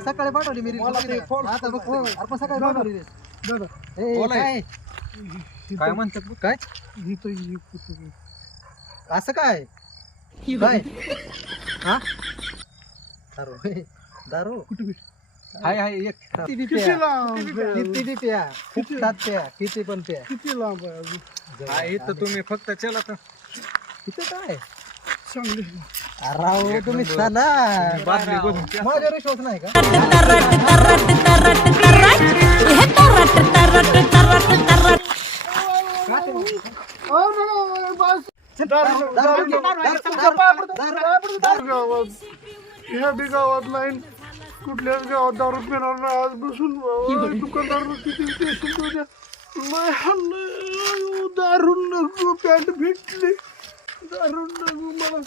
सकाळी पाठवली मी आता बघ आपण सकाळी पाठवली काय म्हणतात काय असं काय काय हा दारू दारू हाय हाय एक किती प्या फुकटात प्या किती पण प्या किती लांब आहे अजून हा इथं तुम्ही फक्त चला तर किती काय चांगले राव तुम्ही चला बादली बघून माझ्यावर विश्वास नाही का गावात ह्या बी गावात नाही कुठल्याच गावात दारू पिणार नाही आज बसून दुकानदार किती पेशंट होत्या लय हल्लं दारू नको पॅन्ट भेटली दारू नको मला